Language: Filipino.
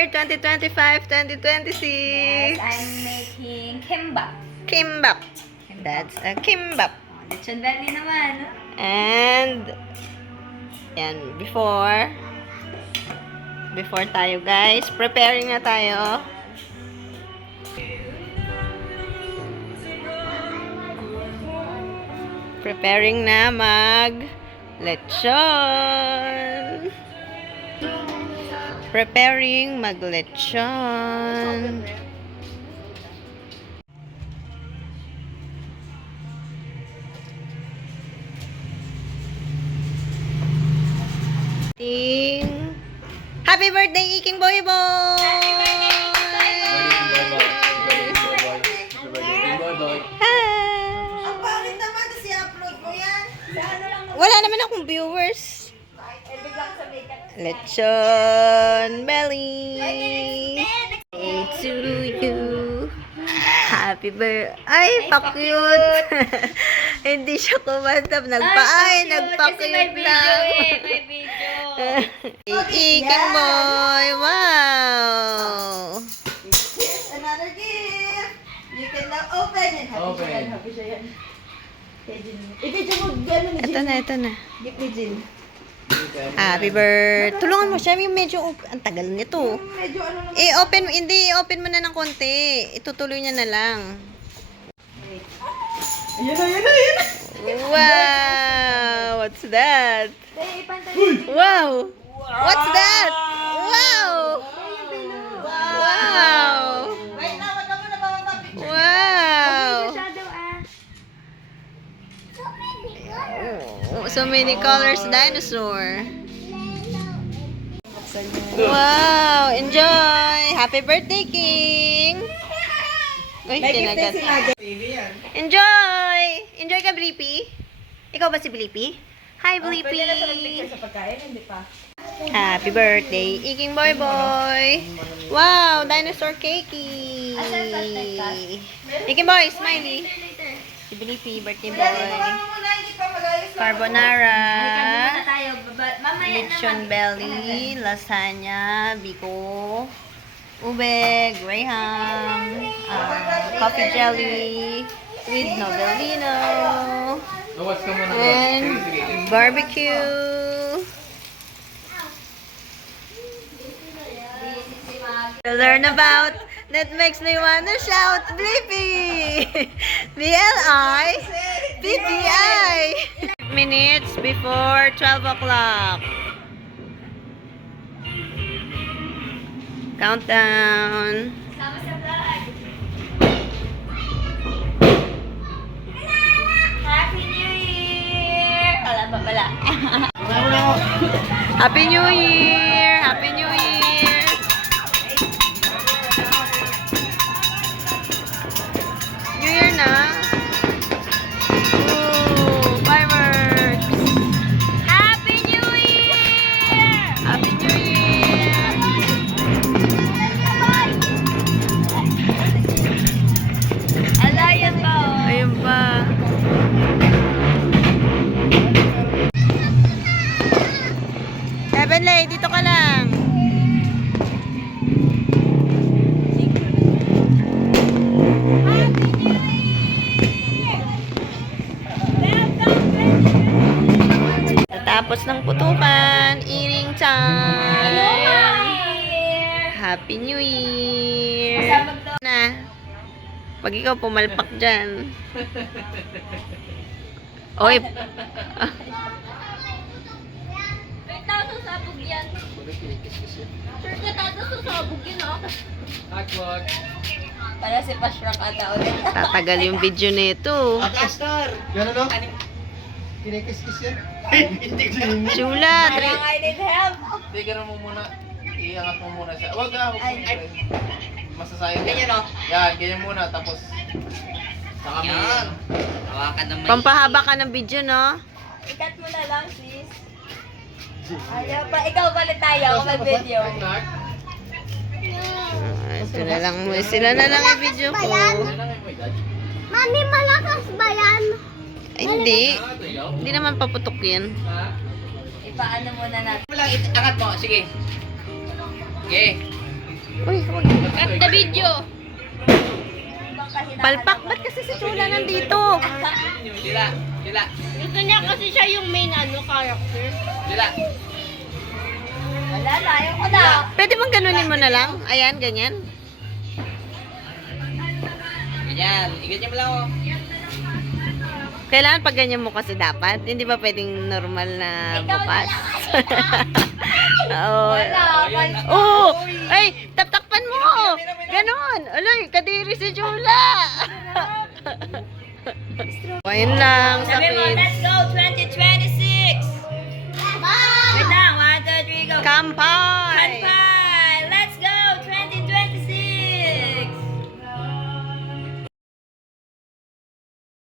Year 2025-2026. Yes, I'm making kimbap. Kimbap. That's a kimbap. Lechon belly naman. And before tayo guys, preparing na tayo. Preparing na lechon. Preparing lechon. Happy birthday, Iking Boy Boy! Ang pangit naman kasi upload mo yan. Wala naman akong viewers. Lechon belly. To you. Happy birthday. Ay, pa-cute. Hindi siya kumantab. Nagpa-cute na. May video. Iking Boy. Wow. Another gift. You can now open it. Open. Happy siya yan. I-video mo gano'n ni Jin. Ito na. Gift ni Jin. Happy birthday. Tulungan mo siya. Yung medyo, ang tagal nito. Medyo ano naman. I-open mo na ng konti. Itutuloy niya na lang. Ayun na. Wow! What's that? Wow! What's that? Wow! Wow! Wait na, wag ka muna bababa. Wow! So many colors dinosaur. Wow! Enjoy! Happy birthday, King! Uy, kinagat. Enjoy! Enjoy ka, Blippi? Ikaw ba si Blippi? Hi, Blippi! Pwede na siya mag-picture sa pagkain, hindi pa. Happy birthday, Iking Boy Boy! Wow! Dinosaur cakey! Iking Boy, smiley! Si Blippi, birthday boy. Muna, hindi pa mag-ayos lang. Carbonara. tayo. Mamaya Lechon belly, lasagna, biko, ube, graham, coffee jelly with novelino, and barbecue. To learn about that makes me wanna shout Blippi! BLI! Minutes before 12 o'clock. Countdown. Sama sa vlog. Happy New Year! Wala pa pala. Happy New Year! Happy New Year! New Year na. Ooh, fireworks! Happy New Year! Happy New Year! Alayan ba? Ayun pa. Heavenly, dito ka lang. Tapos ng putukan, eating time. Happy New Year. Na. Pag ikaw pumalpak dyan. Oy. Wait, tato sabog yan. Sure ka tato sabog yun, oh. Para si Pashrak ata ulit. Tatagal yung video nito. Astar! Gano'n no? Kinikis-kis yan? Chula. Parang I need help. Hindi, gano'n mo muna. Iangat mo muna siya. Huwag ka, huwag mo. Masasayang yan. Ganyan o? Yan, ganyan muna. Tapos, saka mo yan. Hawakan ng Pampahaba ka ng video, no? Ikat mo na lang, sis. Ayaw pa. Ikaw balik tayo. Ako mag-video. Sila na lang yung video ko. Mami, malakas ba yan? Ay, hindi. Hindi naman paputok yan. Ipaano muna natin. Angat mo, sige. Okay. Uy, huwag. Cut the video. Palpak, ba't kasi si Chula nandito? Gusto niya kasi siya yung main character. Wala na, ayoko na. Pwede bang ganunin mo na lang? Ayan, ganyan. Iganyan mo lang ako. Kailangan pag ganyan mo kasi dapat. Hindi ba pwedeng normal na bukas? Oo. Oo. Ay, takpan mo. Ganon. Alay, kadiri si Chula. Ayun lang sa kids.